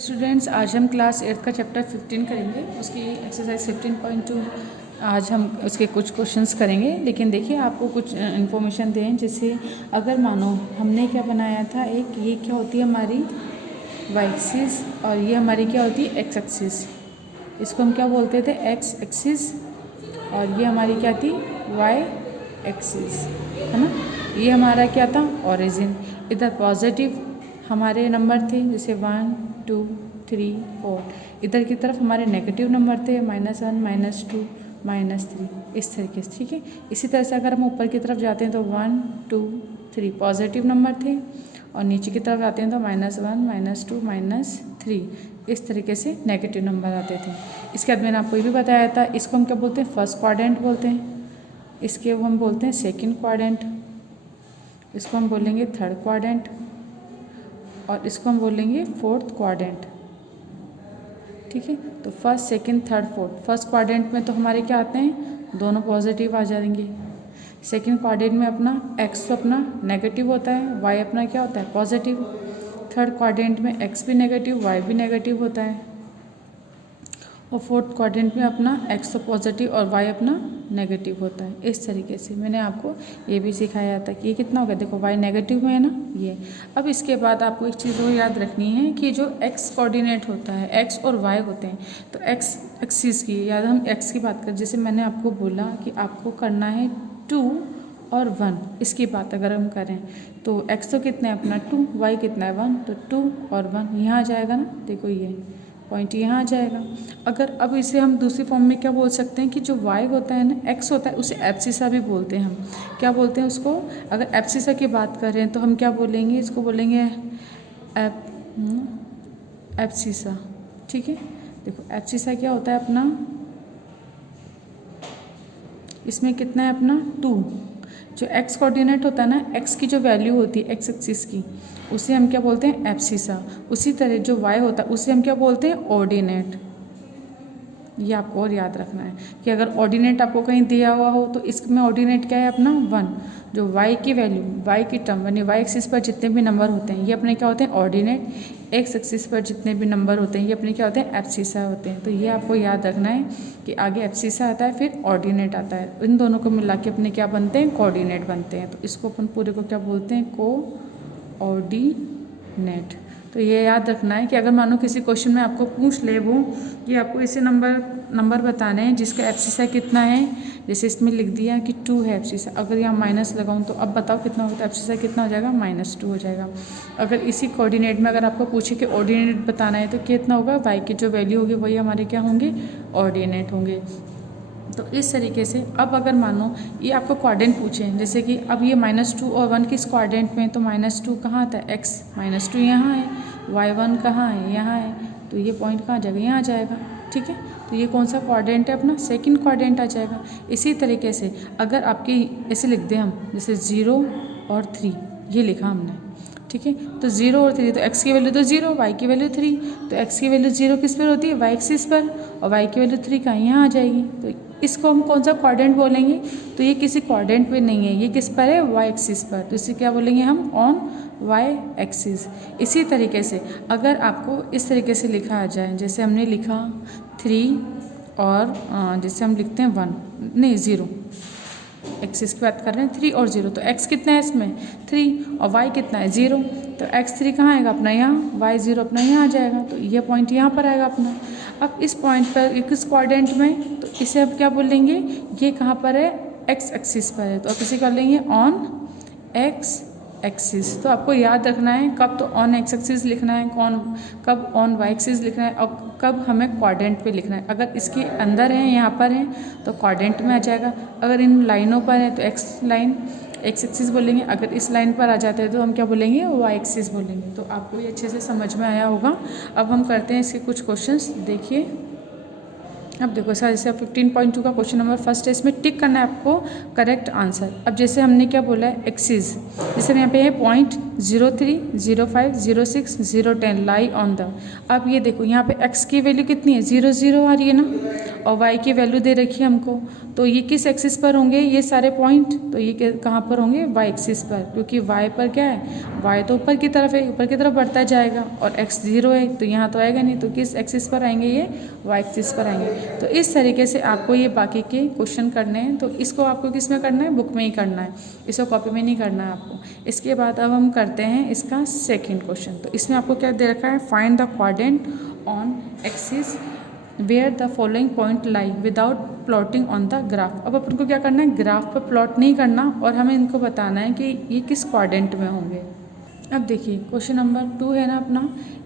Students, आज हम class 8 का चैप्टर 15 करेंगे। उसकी एक्सरसाइज 15.2 आज हम उसके कुछ क्वेश्चंस करेंगे। लेकिन देखिए, आपको कुछ इन्फॉर्मेशन दें। जैसे अगर मानो हमने क्या बनाया था, एक ये क्या होती है हमारी वाई एक्सिस और ये हमारी क्या होती है एक्स एक्सिस। इसको हम क्या बोलते थे, एक्स एक्सिस, और ये हमारी क्या थी, वाई एक्सिस, है ना। ये हमारा क्या था, ओरिजिन। इधर पॉजिटिव हमारे नंबर थे, जैसे 1 2 3 4। इधर की तरफ हमारे नेगेटिव नंबर थे, -1 -2 -3, इस तरीके से। ठीक है, इसी तरह से अगर हम ऊपर की तरफ जाते हैं तो 1 2 3 पॉजिटिव नंबर थे, और नीचे की तरफ आते हैं तो -1 -2 -3, इस तरीके से नेगेटिव नंबर आते थे। इसके बाद मैंने आपको ये भी बताया था, इसको हम क्या बोलते हैं, फर्स्ट क्वाड्रेंट बोलते हैं, इसके हम बोलते हैं सेकंड क्वाड्रेंट, इसको हम बोलेंगे थर्ड क्वाड्रेंट, और इसको हम बोलेंगे फोर्थ क्वाड्रेंट। ठीक है, तो first second third fourth. First quadrant में तो हमारे क्या आते हैं, दोनों पॉजिटिव आ जाएंगे। सेकंड क्वाड्रेंट में अपना एक्स तो अपना नेगेटिव होता है, वाई अपना क्या होता है, पॉजिटिव। थर्ड क्वाड्रेंट में एक्स भी नेगेटिव, वाई भी नेगेटिव होता है। और फोर्थ क्वाड्रेंट में अपना एक्स तो पॉजिटिव और वाई अपना नेगेटिव होता है। इस तरीके से मैंने आपको ये भी सिखाया था कि ये कितना होगा, देखो वाई नेगेटिव में है ना ये। अब इसके बाद आपको एक चीज़ और याद रखनी है कि जो एक्स कोऑर्डिनेट होता है, एक्स और वाई होते हैं, तो एक्स एक्सिस की याद, हम एक्स की बात करें, जैसे मैंने आपको बोला कि आपको करना है 2 और 1, इसकी बात अगर हम करें तो एक्स तो कितना है अपना 2, वाई कितना है 1, तो 2 और 1 यहाँ आ जाएगा ना। देखो ये पॉइंट यहाँ आ जाएगा। अगर अब इसे हम दूसरी फॉर्म में क्या बोल सकते हैं कि जो y होता है ना, x होता है, उसे एब्सिसा भी बोलते हैं। हम क्या बोलते हैं उसको, अगर एब्सिसा की बात करें तो हम क्या बोलेंगे, इसको बोलेंगे एब्सिसा। ठीक है, देखो एब्सिसा क्या होता है अपना, इसमें कितना है अपना 2। जो x कोऑर्डिनेट होता है ना, x की जो वैल्यू होती है x एक्सिस की, उसे हम क्या बोलते हैं, एब्सिसा। उसी तरह जो y होता है उसे हम क्या बोलते हैं, ऑर्डिनेट। ये आपको और याद रखना है कि अगर ऑर्डिनेट आपको कहीं दिया हुआ हो तो इसमें ऑर्डिनेट क्या है अपना 1। जो y की वैल्यू, y की टर्म यानी y एक्सिस पर जितने भी नंबर होते हैं ये अपने क्या होते हैं, ऑर्डिनेट। x एक्सिस पर जितने भी नंबर होते हैं ये अपने क्या होते हैं, एब्सिसा होते हैं। तो ये आपको याद रखना है कि आगे एब्सिसा आता है, फिर ऑर्डिनेट आता है। इन दोनों को मिला के अपने क्या बनते हैं, कोऑर्डिनेट बनते हैं। तो इसको अपन पूरे को क्या बोलते हैं, कोऑर्डिनेट। तो ये याद रखना है कि अगर मानो किसी क्वेश्चन में आपको पूछ ले वो कि आपको इसे नंबर बताने हैं जिसका एब्सिसा कितना है, जैसे इसमें लिख दिया कि 2 है एब्सिसा, अगर यहाँ माइनस लगाऊँ तो अब बताओ कितना होता है, एब्सिसा कितना हो जाएगा, -2 हो जाएगा। अगर इसी कोऑर्डिनेट में अगर आपको पूछे कि ऑर्डिनेट बताना है तो कितना होगा, वाई की जो वैल्यू होगी वही हमारे क्या होंगे, ऑर्डिनेट होंगे। तो इस तरीके से अब अगर मानो ये आपको क्वाड्रेंट पूछे, जैसे कि अब ये -2 और 1 किस क्वाड्रेंट में, तो -2 कहाँ आता है, x, -2 यहाँ है, y1 कहाँ है, यहाँ है, तो ये पॉइंट कहाँ जाएगा, यहाँ आ जाएगा। ठीक है, तो ये कौन सा क्वाड्रेंट है अपना, सेकंड क्वाड्रेंट आ जाएगा। इसी तरीके से अगर आपके ऐसे लिख दें हम, जैसे 0 और 3 ये लिखा हमने, ठीक है, तो 0 और 3, तो x की वैल्यू तो 0, y की वैल्यू 3, तो x की वैल्यू 0 किस पर होती है, y एक्सिस पर, और y की वैल्यू 3 कहाँ, यहाँ आ जाएगी। तो इसको हम कौन सा क्वाड्रेंट बोलेंगे, तो ये किसी क्वाड्रेंट पे नहीं है, ये किस पर है, y एक्सिस पर, तो इसे क्या बोलेंगे हम, ऑन y एक्सिस। इसी तरीके से अगर आपको इस तरीके से लिखा आ जाए, जैसे हमने लिखा 3 और जैसे हम लिखते हैं 1 नहीं 0, एक्सिस की बात कर रहे हैं 3 और 0, तो x कितना है इसमें 3 और y कितना है 0, तो x3 कहाँ आएगा अपना यहाँ, y0 अपना यहाँ आ जाएगा। तो ये पॉइंट यहाँ पर आएगा अपना। अब इस पॉइंट पर किस क्वाड्रेंट में, तो इसे अब क्या बोलेंगे, ये कहाँ पर है, x एक्सिस पर है, तो अब इसे कर लेंगे ऑन x एक्सिस। तो आपको याद रखना है कब तो ऑन x एक्सिस लिखना है, कब ऑन y एक्सिस लिखना है, और कब हमें क्वाड्रेंट पे लिखना है। अगर इसके अंदर है, यहाँ पर है, तो क्वाड्रेंट में आ जाएगा। अगर इन लाइनों पर है तो x लाइन x एक्सिस बोलेंगे, अगर इस लाइन पर आ जाते हैं तो हम क्या बोलेंगे, y एक्सिस बोलेंगे। तो आपको ये अच्छे से समझ में आया होगा। अब हम करते हैं इसके कुछ क्वेश्चंस, देखिए। अब देखो सर, जैसे 15.2 का क्वेश्चन नंबर फर्स्ट है, इसमें टिक करना है आपको करेक्ट आंसर। अब जैसे हमने क्या बोला है, एक्सिस, जैसे यहाँ पे है पॉइंट 03, 05, 06, 010 लाई ऑन द। अब ये देखो यहाँ पे x की वैल्यू कितनी है, 0 0 आ रही है ना, और y की वैल्यू दे रखी है हमको। तो ये किस एक्सिस पर होंगे ये सारे पॉइंट, तो ये कहाँ पर होंगे, y एक्सिस पर, क्योंकि y पर क्या है, y तो ऊपर की तरफ है, ऊपर की तरफ बढ़ता जाएगा, और x 0 है तो यहाँ तो आएगा नहीं, तो किस एक्सिस पर आएंगे, ये y एक्सिस पर आएंगे। तो इस तरीके से आपको ये बाकी के क्वेश्चन करने हैं। तो इसको आपको किस में करना है, बुक में ही करना है, इसको कॉपी में नहीं करना है आपको। इसके बाद अब हम करते हैं इसका सेकंड क्वेश्चन। तो इसमें आपको क्या दे रखा है, find the quadrant on axis where the following point lie without plotting on the graph. अब अपन को क्या करना है, ग्राफ पर प्लॉट नहीं करना, और हमें इनको बताना है कि ये किस क्वाड्रेंट में होंगे। अब देखिए क्वेश्चन नंबर 2 है ना अपना,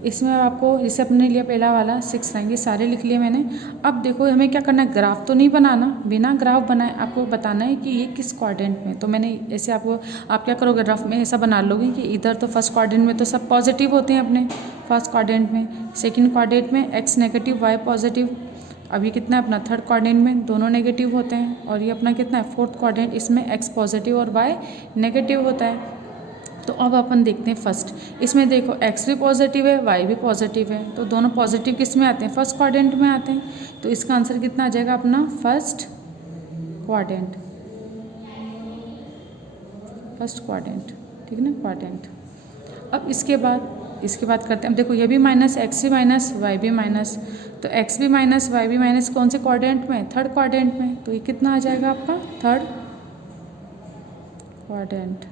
इसमें आपको जैसे अपने लिया पहला वाला 6 लाइन, ये सारे लिख लिए मैंने। अब देखो हमें क्या करना है, ग्राफ तो नहीं बनाना, बिना ग्राफ बनाए आपको बताना है कि ये किस क्वाड्रेंट में। तो मैंने ऐसे आपको, आप क्या करोगे, ग्राफ में ऐसा बना लोगे कि इधर तो फर्स्ट क्वाड्रेंट में तो सब पॉजिटिव होते हैं अपने फर्स्ट क्वाड्रेंट में, सेकेंड क्वाड्रेंट में x नेगेटिव y पॉजिटिव। अभी कितना है अपना थर्ड क्वाड्रेंट में दोनों नेगेटिव होते हैं, और ये अपना कितना है फोर्थ क्वाड्रेंट, इसमें x पॉजिटिव और y नेगेटिव होता है। तो अब अपन देखते हैं फर्स्ट, इसमें देखो x भी पॉजिटिव है, y भी पॉजिटिव है, तो दोनों पॉजिटिव किस में आते हैं, फर्स्ट क्वाड्रेंट में आते हैं। तो इसका आंसर कितना आ जाएगा अपना, फर्स्ट क्वाड्रेंट, फर्स्ट क्वाड्रेंट, ठीक है ना, क्वाड्रेंट। अब इसके बाद करते हैं, अब देखो ये भी माइनस, x भी माइनस, y भी माइनस, तो x भी माइनस y भी माइनस कौन से क्वाड्रेंट में, थर्ड क्वाड्रेंट में। तो ये कितना आ जाएगा आपका, थर्ड क्वाड्रेंट।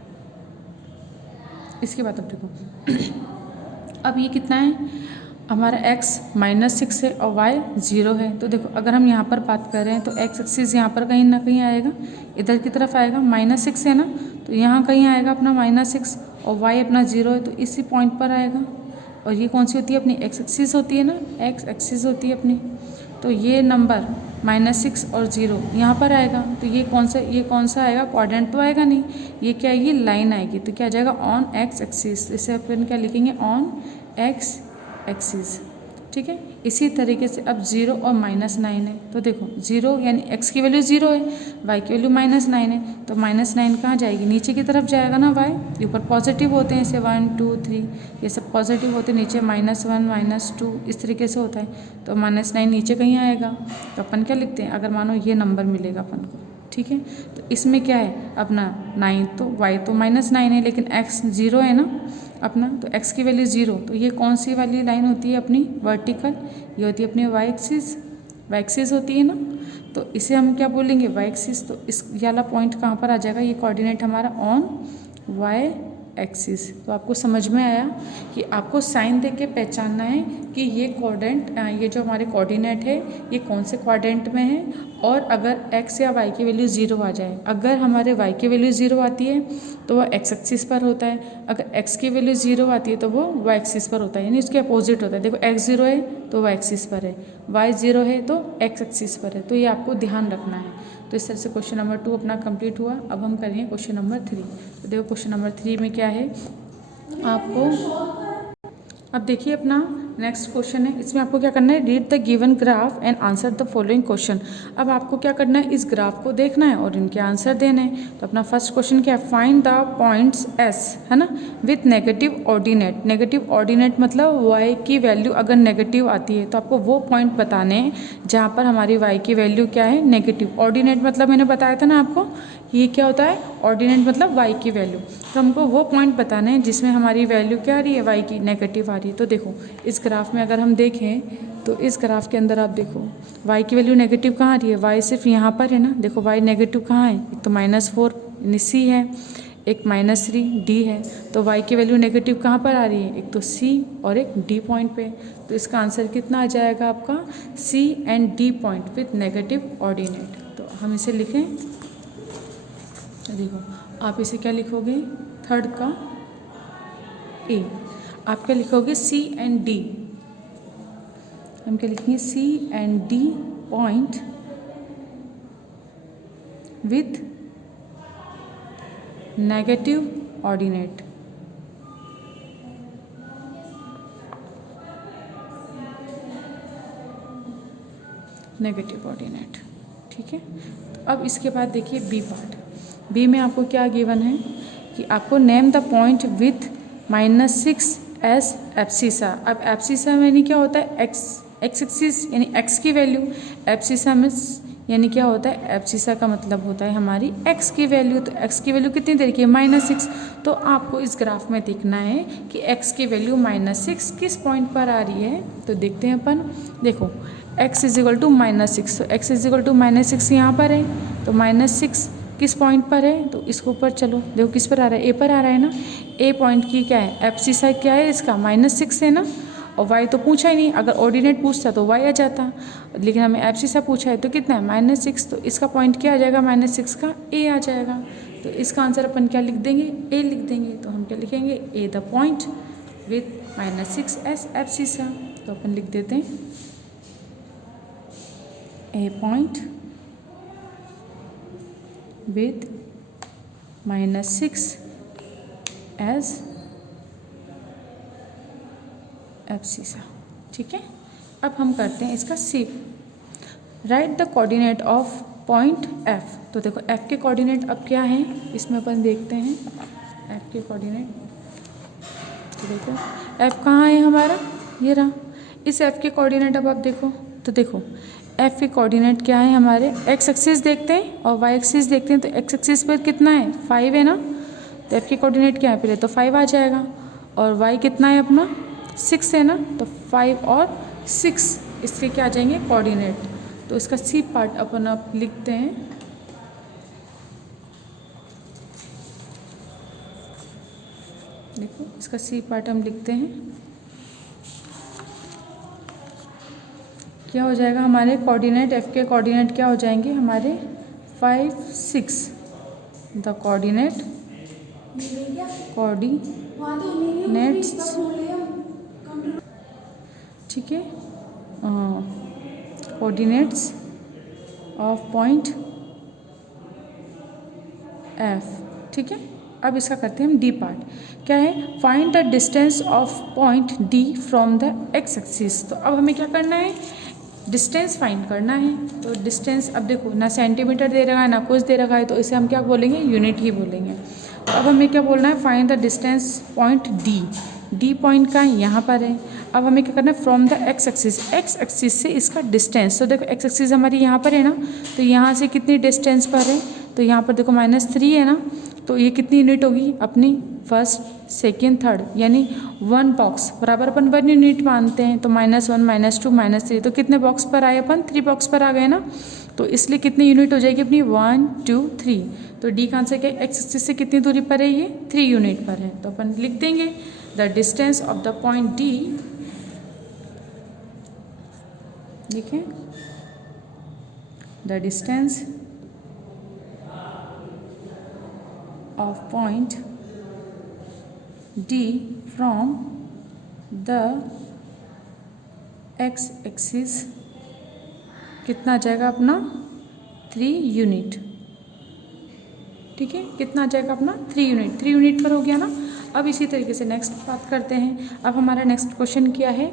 इसके बाद अब देखो अब ये कितना है हमारा, x -6 है और y 0 है। तो देखो अगर हम यहाँ पर बात कर रहे हैं तो x एक्सिस यहाँ पर कहीं ना कहीं आएगा, इधर की तरफ आएगा, -6 है ना, तो यहाँ कहीं आएगा अपना -6, और y अपना 0 है तो इसी पॉइंट पर आएगा। और ये कौन सी होती है अपनी, x एक्सिस होती है ना, x एक्सिस होती है अपनी। तो ये नंबर -6 और 0 यहाँ पर आएगा, तो ये कौन सा आएगा, क्वाड्रेंट तो आएगा नहीं, ये क्या आएगी, लाइन आएगी। तो क्या आ जाएगा, ऑन x एक्सिस। इसे अपन क्या लिखेंगे, ऑन x एक्सिस, ठीक है। इसी तरीके से अब 0 और -9 है, तो देखो 0 यानी x की वैल्यू 0 है, y की वैल्यू -9 है, तो -9 कहाँ जाएगी, नीचे की तरफ जाएगा ना y, ये ऊपर पॉजिटिव होते हैं, इसे 1 2 3 ये सब पॉजिटिव होते हैं, नीचे -1 -2 इस तरीके से होता है, तो -9 नीचे कहीं आएगा। तो अपन क्या लिखते हैं, अगर मानो ये नंबर मिलेगा अपन को, ठीक है, तो इसमें क्या है अपना 9, तो y तो -9 है, लेकिन x 0 है ना अपना, तो x की वैल्यू 0, तो ये कौन सी वाली लाइन होती है अपनी, वर्टिकल, ये होती है अपनी y एक्सिस होती है ना। तो इसे हम क्या बोलेंगे, y एक्सिस। तो इस वाला पॉइंट कहाँ पर आ जाएगा, ये कोऑर्डिनेट हमारा ऑन y एक्सिस। तो आपको समझ में आया कि आपको साइन देख के पहचानना है कि ये क्वाड्रेंट, ये जो हमारे कोऑर्डिनेट है ये कौन से क्वाड्रेंट में है। और अगर x या y की वैल्यू 0 आ जाए, अगर हमारे y की वैल्यू 0 आती है तो वह x एक्सिस पर होता है, अगर x की वैल्यू 0 आती है तो वो y एक्सिस पर होता है, यानी उसके अपोजिट होता है। देखो x 0 है तो y एक्सिस पर है, y 0 है तो x एक्सिस पर है, तो ये आपको ध्यान रखना है। तो इस तरह से क्वेश्चन नंबर 2 अपना कंप्लीट हुआ। अब हम करेंगे क्वेश्चन नंबर 3। तो देखो क्वेश्चन नंबर 3 में क्या है आपको, अब देखिए अपना नेक्स्ट क्वेश्चन है, इसमें आपको क्या करना है, read the given graph and answer the following question. अब आपको क्या करना है, इस ग्राफ को देखना है और इनके आंसर देने हैं। तो अपना फर्स्ट क्वेश्चन क्या है, फाइंड द पॉइंट्स एस, है ना, with negative ordinate. Negative ordinate मतलब y की वैल्यू अगर नेगेटिव आती है तो आपको वो पॉइंट बताने हैं जहाँ पर हमारी y की वैल्यू क्या है, नेगेटिव। ऑर्डिनेट मतलब मैंने बताया था ना आपको, ये क्या होता है, ऑर्डिनेट मतलब y की वैल्यू। तो हमको वो पॉइंट बताने हैं जिसमें हमारी वैल्यू क्या आ रही है, y की नेगेटिव आ रही है। तो देखो इस ग्राफ में अगर हम देखें तो इस ग्राफ के अंदर आप देखो y की वैल्यू नेगेटिव कहाँ आ रही है, y सिर्फ यहाँ पर है ना, देखो y नेगेटिव कहाँ है, एक तो -4 यानी c है, एक -3 d है। तो y की वैल्यू नेगेटिव कहाँ पर आ रही है, एक तो c और एक d पॉइंट पे। तो इसका आंसर कितना आ जाएगा आपका, c and d point with negative ordinate. तो हम इसे लिखें, देखो आप इसे क्या लिखोगे, थर्ड का ए, आप क्या लिखोगे, सी एंड डी, हम क्या लिखेंगे, C and D point with negative ordinate. Negative ordinate, ठीक है। तो अब इसके बाद देखिए बी पार्ट। बी में आपको क्या गिवन है कि आपको name the point with -6 abscissa. अब एब्सिसा यानी क्या होता है, एक्स एक्सिस यानी एक्स की वैल्यू, एब्सिसा में यानी क्या होता है, एब्सिसा का मतलब होता है हमारी एक्स की वैल्यू। तो एक्स की वैल्यू कितनी दे रखी है, -6। तो आपको इस ग्राफ में देखना है कि एक्स की वैल्यू -6 किस पॉइंट पर आ रही है। तो देखते हैं अपन, देखो x = -6, तो x = -6 यहाँ पर है, तो -6 किस पॉइंट पर है, तो इसके ऊपर चलो देखो किस पर आ रहा है, ए पर आ रहा है ना। ए पॉइंट की क्या है, एब्सिसा क्या है इसका, -6 है ना। और y तो पूछा ही नहीं, अगर ऑर्डिनेट पूछता तो y आ जाता, लेकिन हमें एब्सिसा पूछा है तो कितना है, -6। तो इसका पॉइंट क्या आ जाएगा, -6 का a आ जाएगा। तो इसका आंसर अपन क्या लिख देंगे, a लिख देंगे। तो हम क्या लिखेंगे, a the point with -6 abscissa. तो अपन लिख देते हैं a point with -6 as abscissa. ठीक है, अब हम करते हैं इसका C. Right the coordinate of point F. तो देखो एफ के कोऑर्डिनेट अब क्या है, इसमें अपन देखते हैं एफ के कोऑर्डिनेट। तो देखो एफ कहाँ है हमारा, ये रहा। इस एफ के कोऑर्डिनेट अब आप देखो, तो देखो एफ के कोऑर्डिनेट क्या है हमारे, एक्स एक्सिस देखते हैं और वाई एक्सिस देखते हैं। तो एक्स एक्सिस पर कितना है, 5 है ना। तो एफ के कोऑर्डिनेट क्या है, पहले तो 5 आ जाएगा, और वाई कितना है अपना 6 है ना। तो 5 और 6 इसके क्या आ जाएंगे, कोऑर्डिनेट। तो इसका सी पार्ट अपन आप लिखते हैं। देखो इसका सी पार्ट हम लिखते हैं, क्या हो जाएगा हमारे कोऑर्डिनेट, एफ के कोऑर्डिनेट क्या हो जाएंगे हमारे 5, 6। द कोऑर्डिनेट्स ठीक है, कोऑर्डिनेट्स ऑफ पॉइंट एफ। ठीक है, अब इसका करते हैं हम डी पार्ट। क्या है, find the distance of point D from the x axis. तो अब हमें क्या करना है, डिस्टेंस फाइंड करना है। तो डिस्टेंस अब देखो ना सेंटीमीटर दे रखा है ना कुछ दे रखा है, तो इसे हम क्या बोलेंगे, यूनिट ही बोलेंगे। तो अब हमें क्या बोलना है, find the distance point D. D point का यहाँ पर है। अब हमें क्या करना है, from the x axis, x axis से इसका डिस्टेंस। तो देखो एक्स एक्सिस हमारी यहाँ पर है ना, तो यहाँ से कितनी डिस्टेंस पर है, तो यहाँ पर देखो -3 है ना। तो ये कितनी यूनिट होगी अपनी, फर्स्ट सेकेंड थर्ड, यानी 1 बॉक्स बराबर अपन 1 यूनिट मानते हैं। तो -1 -2 -3, तो कितने बॉक्स पर आए अपन, 3 बॉक्स पर आ गए ना। तो इसलिए कितनी यूनिट हो जाएगी अपनी, 1 2 3। तो डी का आंसर क्या है, एक्स एक्सिस से कितनी दूरी पर है, ये 3 यूनिट पर है। तो अपन लिख देंगे the distance of the point D, लिखें the distance of point D from the x axis कितना आ जाएगा अपना 3 यूनिट। ठीक है, कितना आ जाएगा अपना 3 यूनिट, 3 यूनिट पर हो गया ना। अब इसी तरीके से नेक्स्ट बात करते हैं। अब हमारा नेक्स्ट क्वेश्चन क्या है,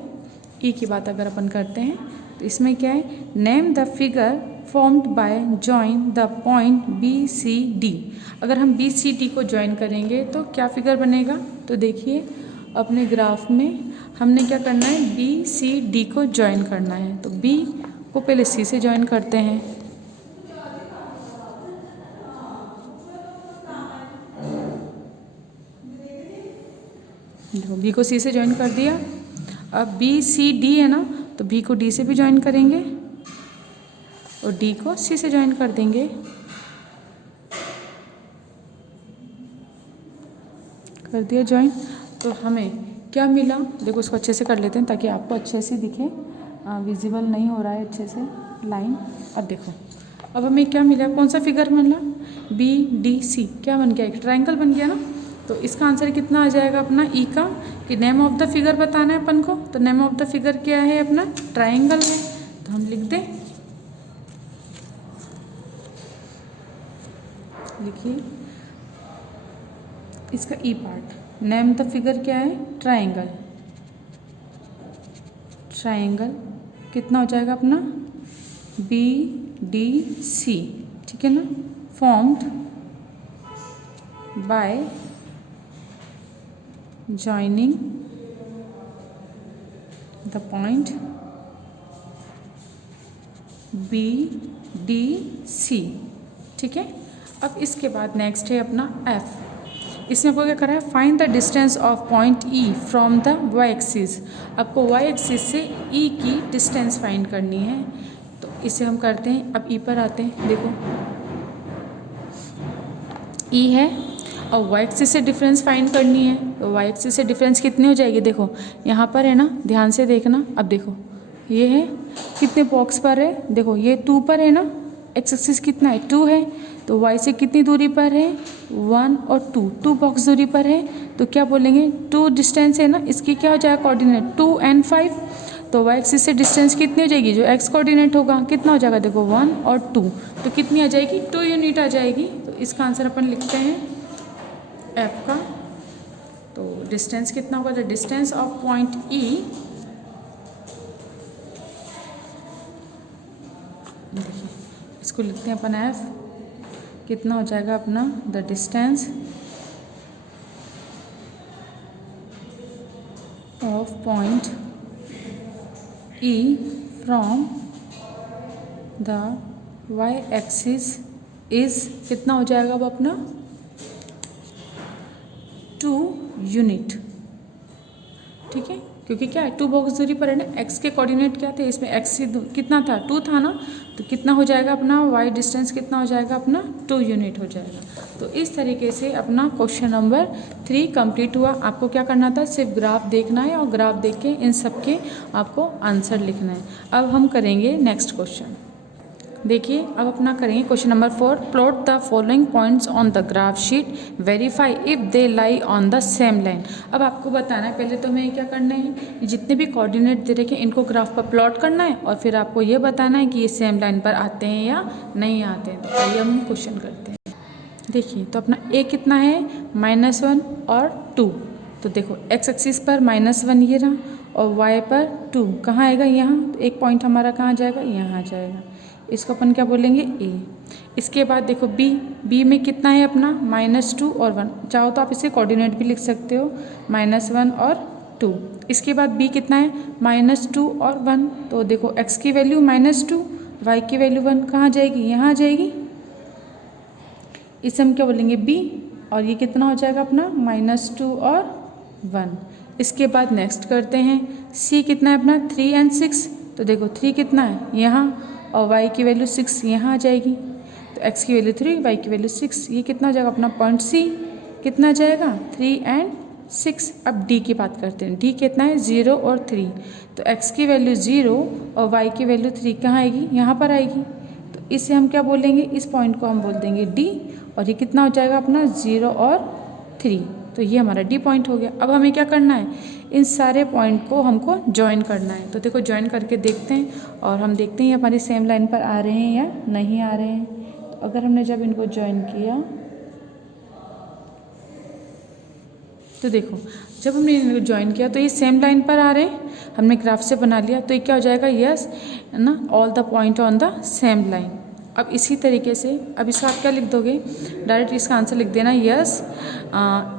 ई की बात अगर अपन करते हैं तो इसमें क्या है, name the figure formed by join the point B C D. अगर हम बी सी डी को ज्वाइन करेंगे तो क्या फिगर बनेगा। तो देखिए अपने ग्राफ में हमने क्या करना है, बी सी डी को ज्वाइन करना है। तो बी को पहले सी से ज्वाइन करते हैं। देखो बी को सी से ज्वाइन कर दिया। अब बी सी डी है ना, तो बी को डी से भी ज्वाइन करेंगे और डी को सी से ज्वाइन कर देंगे। कर दिया ज्वाइन। तो हमें क्या मिला, देखो इसको अच्छे से कर लेते हैं ताकि आपको अच्छे से दिखे, विजिबल नहीं हो रहा है अच्छे से लाइन। अब देखो अब हमें क्या मिला, कौन सा फिगर मिला, बी डी सी क्या बन गया, एक ट्रायंगल बन गया ना। तो इसका आंसर कितना आ जाएगा अपना ई का, कि नेम ऑफ द फिगर बताना है अपन को। तो नेम ऑफ द फिगर क्या है अपना, ट्रायंगल है। तो हम लिख दें, लिखिए इसका ई पार्ट, नेम द फिगर क्या है, ट्रायंगल। ट्रायंगल कितना हो जाएगा अपना, बी डी सी, ठीक है ना, formed by joining the point B D C, ठीक है। अब इसके बाद नेक्स्ट है अपना F। इसमें आपको क्या करा है, find the distance of point E from the Y axis. आपको वाई एक्सिस से E की डिस्टेंस फाइंड करनी है, तो इसे हम करते हैं। अब E पर आते हैं, देखो E है और वाई एक्सिस से डिफरेंस फाइंड करनी है, तो वाई एक्सिस से डिफरेंस कितनी हो जाएगी, देखो यहाँ पर है ना, ध्यान से देखना। अब देखो ये है, कितने बॉक्स पर है, देखो ये 2 पर है ना, एक्स एक्सिस कितना है 2 है, तो वाई से कितनी दूरी पर है 1 और 2 बॉक्स दूरी पर है, तो क्या बोलेंगे 2 डिस्टेंस है ना, इसकी क्या हो जाएगा कोऑर्डिनेट 2 and 5, तो वाई एक्सिस से डिस्टेंस कितनी हो जाएगी, जो एक्स कोऑर्डिनेट होगा कितना हो जाएगा, देखो 1 और 2, तो कितनी आ जाएगी 2 यूनिट आ जाएगी। तो इसका आंसर अपन लिखते हैं एफ का। तो डिस्टेंस कितना होगा, द डिस्टेंस ऑफ पॉइंट ई, देखिए इसको लिखते हैं अपन एफ, कितना हो जाएगा अपना, the distance of point E from the Y axis is, कितना हो जाएगा अब अपना 2 यूनिट, ठीक है, क्योंकि क्या है 2 बॉक्स दूरी पर है ना, एक्स के कोऑर्डिनेट क्या थे इसमें, एक्स से कितना था 2 था ना, तो कितना हो जाएगा अपना वाई डिस्टेंस, कितना हो जाएगा अपना 2 यूनिट हो जाएगा। तो इस तरीके से अपना क्वेश्चन नंबर 3 कंप्लीट हुआ। आपको क्या करना था, सिर्फ ग्राफ देखना है और ग्राफ देख के इन सब के आपको आंसर लिखना है। अब हम करेंगे नेक्स्ट क्वेश्चन। देखिए अब अपना करेंगे question number 4, plot the following points on the graph sheet, verify if they lie on the same line. अब आपको बताना है, पहले तो हमें क्या करना है, जितने भी कोऑर्डिनेट दे रखे इनको ग्राफ पर प्लॉट करना है और फिर आपको ये बताना है कि ये सेम लाइन पर आते हैं या नहीं आते हैं। तो आइए हम क्वेश्चन करते हैं। देखिए तो अपना ए कितना है -1 और 2, तो देखो एक्स एक्सिस पर -1 ये रहा और वाई पर 2, कहाँ आएगा यहाँ, तो एक पॉइंट हमारा कहाँ जाएगा, यहाँ आ जाएगा, इसको अपन क्या बोलेंगे ए। इसके बाद देखो बी में कितना है अपना -2 और 1, चाहो तो आप इसे कोऑर्डिनेट भी लिख सकते हो -1 और 2। इसके बाद बी कितना है -2 और 1, तो देखो एक्स की वैल्यू -2, वाई की वैल्यू 1, कहाँ जाएगी, यहाँ आ जाएगी, इसे हम क्या बोलेंगे बी। और ये कितना हो जाएगा अपना -2 और 1। इसके बाद नेक्स्ट करते हैं, सी कितना है अपना 3 and 6, तो देखो 3 कितना है यहाँ और y की वैल्यू 6 यहाँ आ जाएगी, तो x की वैल्यू 3, y की वैल्यू 6, ये कितना हो जाएगा अपना पॉइंट सी, कितना जाएगा 3 and 6। अब d की बात करते हैं, d कितना है 0 और 3, तो x की वैल्यू 0 और y की वैल्यू 3 कहाँ आएगी, यहाँ पर आएगी, तो इसे हम क्या बोलेंगे, इस पॉइंट को हम बोल देंगे d, और ये कितना हो जाएगा अपना 0 और 3, तो ये हमारा डी पॉइंट हो गया। अब हमें क्या करना है, इन सारे पॉइंट को हमको ज्वाइन करना है। तो देखो ज्वाइन करके देखते हैं और हम देखते हैं हमारी सेम लाइन पर आ रहे हैं या नहीं आ रहे हैं। तो अगर हमने जब इनको ज्वाइन किया तो देखो जब हमने इनको ज्वाइन किया तो ये सेम लाइन पर आ रहे हैं, हमने ग्राफ से बना लिया, तो ये क्या हो जाएगा, यस है ना, all the point on the same line. अब इसी तरीके से अब इसका आप क्या लिख दोगे, डायरेक्ट इसका आंसर लिख देना यस,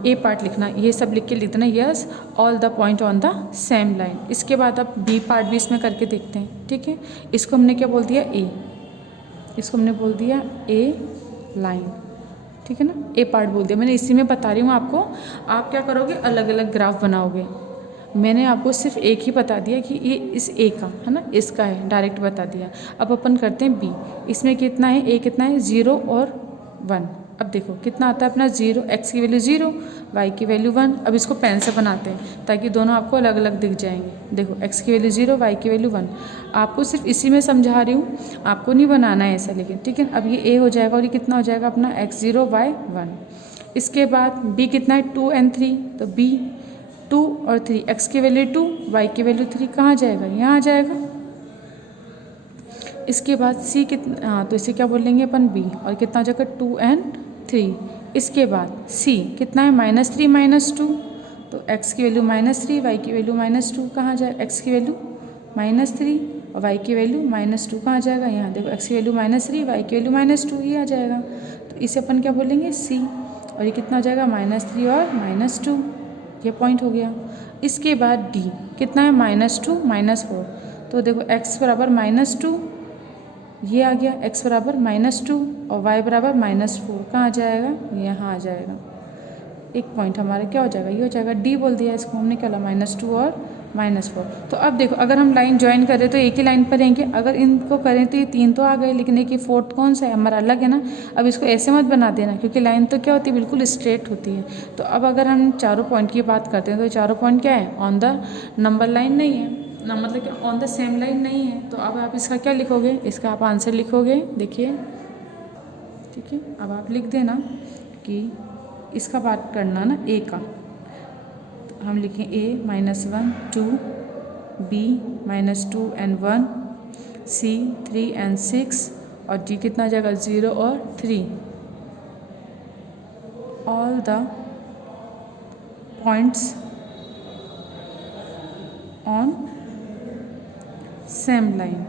ए पार्ट लिखना, ये सब लिख के लिख देना yes all the point on the same line. इसके बाद अब बी पार्ट भी इसमें करके देखते हैं, ठीक है। इसको हमने क्या बोल दिया ए, इसको हमने बोल दिया ए लाइन, ठीक है ना, ए पार्ट बोल दिया मैंने, इसी में बता रही हूँ आपको। आप क्या करोगे, अलग अलग ग्राफ बनाओगे, मैंने आपको सिर्फ एक ही बता दिया कि ये इस ए का है ना, इसका है, डायरेक्ट बता दिया। अब अपन करते हैं बी, इसमें कितना है, ए कितना है 0 और 1। अब देखो कितना आता है अपना 0, एक्स की वैल्यू 0, वाई की वैल्यू 1। अब इसको पेन से बनाते हैं ताकि दोनों आपको अलग अलग दिख जाएंगे। देखो एक्स की वैल्यू 0, वाई की वैल्यू 1, आपको सिर्फ इसी में समझा रही हूँ, आपको नहीं बनाना है ऐसा, लेकिन ठीक है। अब ये ए हो जाएगा और ये कितना हो जाएगा अपना x0 y1। इसके बाद बी कितना है 2 and 3, तो बी 2 और 3, एक्स की वैल्यू 2, वाई की वैल्यू 3, कहाँ जाएगा, यहाँ आ जाएगा। इसके बाद सी कितना, हाँ तो इसे क्या बोलेंगे अपन बी, और कितना हो जाएगा 2 and 3। इसके बाद सी कितना है -3 -2, तो एक्स की वैल्यू -3, वाई की वैल्यू -2, कहाँ जाएगा, एक्स की वैल्यू -3 और वाई की वैल्यू -2, कहाँ जाएगा, यहाँ देखो एक्स की वैल्यू -3, वाई की वैल्यू -2, ये आ जाएगा। तो इसे अपन क्या बोलेंगे सी, और ये कितना हो जाएगा -3 और -2। ये पॉइंट हो गया। इसके बाद डी कितना है -2 -4, तो देखो x बराबर -2 ये आ गया, x बराबर -2 और y बराबर -4 कहाँ आ जाएगा, यहाँ आ जाएगा। एक पॉइंट हमारा क्या हो जाएगा, ये हो जाएगा। डी बोल दिया इसको हमने, क्या बोला -2 और -4। तो अब देखो अगर हम लाइन ज्वाइन करें तो एक ही लाइन पर रहेंगे, अगर इनको करें तो ये 3 तो आ गए, लेकिन एक ये 4th कौन सा है हमारा, अलग है ना। अब इसको ऐसे मत बना देना, क्योंकि लाइन तो क्या होती है, बिल्कुल स्ट्रेट होती है। तो अब अगर हम चारों पॉइंट की बात करते हैं तो चारों पॉइंट क्या है, ऑन द नंबर लाइन नहीं है ना, मतलब कि ऑन द सेम लाइन नहीं है। तो अब आप इसका क्या लिखोगे, इसका आप आंसर लिखोगे, देखिए ठीक है। अब आप लिख देना कि इसका बात करना ना ए का, तो हम लिखें a -1 2, b -2 and 1, c 3 and 6 और d कितना जाएगा 0 और 3। All the points on same line,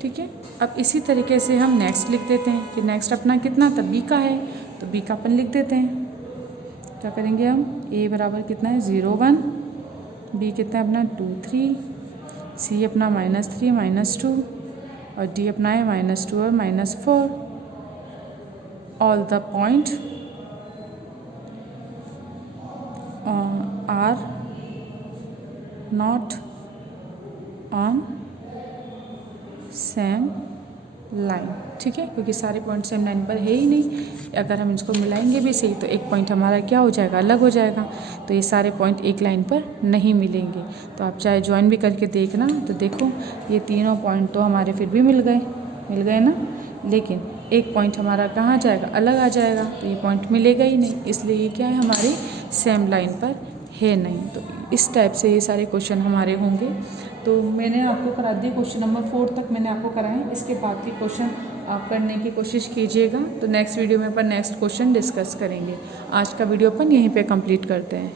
ठीक है। अब इसी तरीके से हम नेक्स्ट लिख देते हैं कि नेक्स्ट अपना कितना था, बी का है, तो बी का अपन लिख देते हैं। क्या करेंगे हम, a बराबर कितना है 0 1, b कितना है अपना 2 3, c अपना -3 -2 और d अपना है -2 और -4। All the point are not on same line, ठीक है, क्योंकि सारे पॉइंट सेम लाइन पर है ही नहीं। अगर हम इसको मिलाएंगे भी सही तो एक पॉइंट हमारा क्या हो जाएगा, अलग हो जाएगा। तो ये सारे पॉइंट एक लाइन पर नहीं मिलेंगे। तो आप चाहे ज्वाइन भी करके देखना, तो देखो ये तीनों पॉइंट तो हमारे फिर भी मिल गए ना, लेकिन एक पॉइंट हमारा कहाँ जाएगा, अलग आ जाएगा। तो ये पॉइंट मिलेगा ही नहीं, इसलिए ये क्या है, हमारी सेम लाइन पर है नहीं। तो इस टाइप से ये सारे क्वेश्चन हमारे होंगे। तो मैंने आपको करा दिया क्वेश्चन नंबर 4 तक मैंने आपको कराए। इसके बाद के क्वेश्चन आप करने की कोशिश कीजिएगा। तो नेक्स्ट वीडियो में अपन नेक्स्ट क्वेश्चन डिस्कस करेंगे। आज का वीडियो अपन यहीं पे कंप्लीट करते हैं।